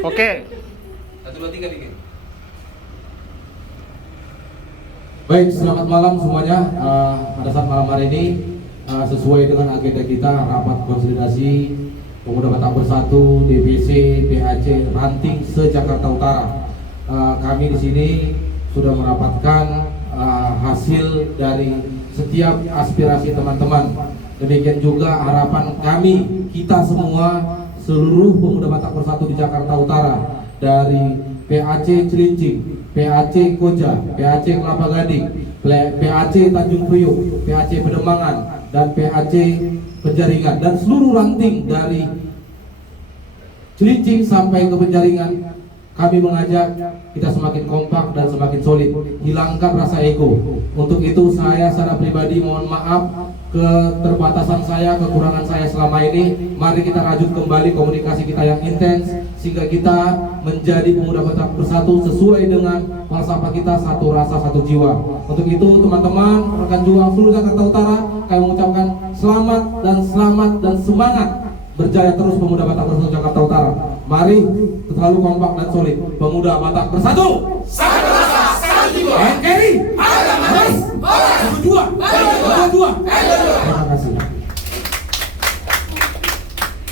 Oke. 1, 2, 3 bikin. Baik, selamat malam semuanya. Pada saat malam hari ini, sesuai dengan agenda kita, rapat konsolidasi Pemuda Batak Bersatu, DPC, PAC, Ranting se-Jakarta Utara. Kami di sini sudah merapatkan hasil dari setiap aspirasi teman-teman. Demikian juga harapan kami, kita semua, seluruh Pemuda Batak Bersatu di Jakarta Utara, dari PAC Cilincing, PAC Koja, PAC Kelapa Gading, PAC Tanjung Priok, PAC Pedemangan, dan PAC Penjaringan, dan seluruh ranting dari Cilincing sampai ke Penjaringan. Kami mengajak kita semakin kompak dan semakin solid, hilangkan rasa ego. Untuk itu saya secara pribadi mohon maaf keterbatasan saya, kekurangan saya selama ini. Mari kita rajut kembali komunikasi kita yang intens, sehingga kita menjadi Pemuda Batak Bersatu sesuai dengan falsafah kita, satu rasa satu jiwa. Untuk itu teman-teman, rekan juang seluruh Jakarta Utara, kami mengucapkan selamat dan semangat berjaya terus Pemuda Batak Bersatu Jakarta Utara. Mari selalu kompak dan solid. Pemuda Batak Bersatu, satu rasa, satu jiwa. NKRI